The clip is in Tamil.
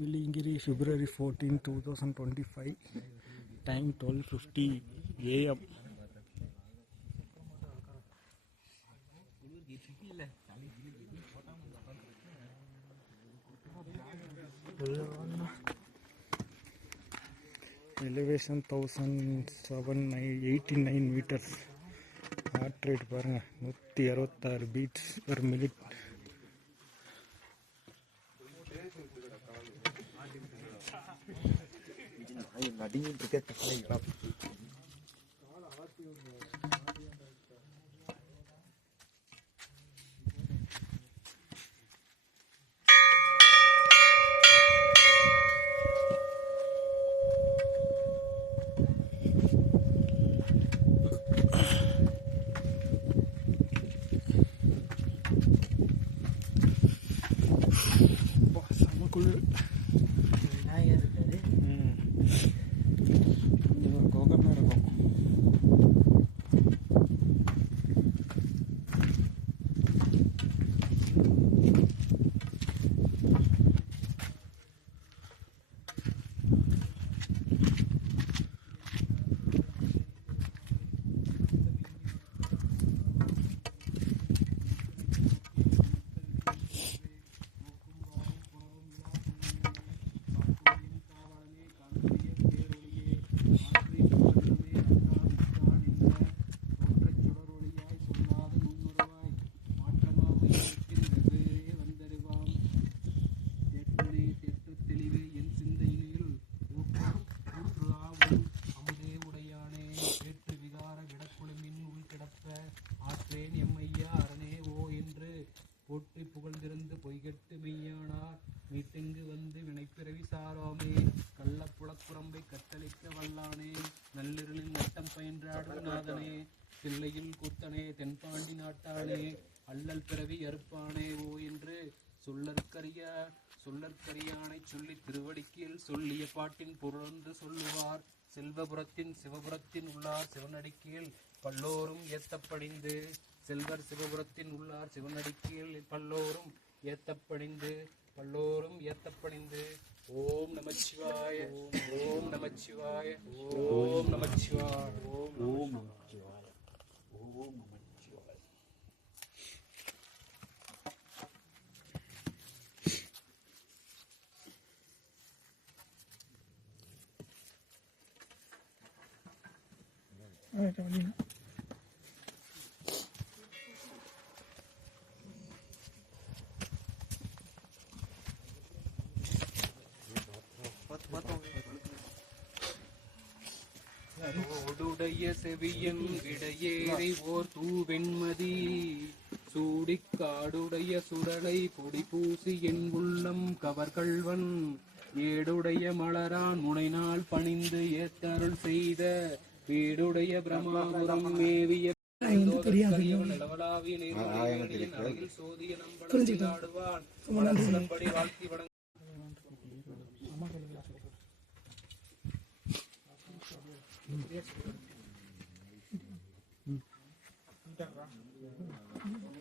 Vilingiri, February 14, 2025. Time 12:50 a.m. Elevation 1789 meters. Heart rate பாருங்க நூற்றி அறுபத்தாறு beads per minute nadie, porque é que tá legal. வல்லானே நட்டம் பயின்றாடும் நாதனே தில்லையில் கூத்தனே தென்பாண்டி நாட்டானே அல்லல் பிறவி அறுப்பானே ஓ என்று சொல்லற்கரிய சொல்லற்கரியானை சொல்லி திருவடிக்கில் சொல்லிய பாட்டின் பொருளந்து சொல்லுவார். செல்வபுரத்தின் சிவபுரத்தின் உள்ளார் சிவனடிக்கீழ் பல்லோரும் ஏத்தப்படிந்து செல்வர் சிவபுரத்தின் உள்ளார் சிவனடிக்கீழ் பல்லோரும் ஏத்தப்படிந்து பல்லோரும் ஏத்தப்படிந்து ஓம் நமச்சிவாய ஓம் नमः शिवाय। ओम नमः शिवाय। ओम नमः शिवाय। ओम नमः शिवाय All right, Evelina. செவியன் இடையேறி ஓர் தூவெண்மதி சூடிக் காடுடைய சுடலை பொடி பூசி என் உள்ளம் கவர்கள்வன். ஏடுடைய மலரான் முனைநாள் பணிந்து ஏத்தருள் செய்த. வீடுடைய பிரம்மாபுரம் மேவிய நிலவலாவிய Obrigado.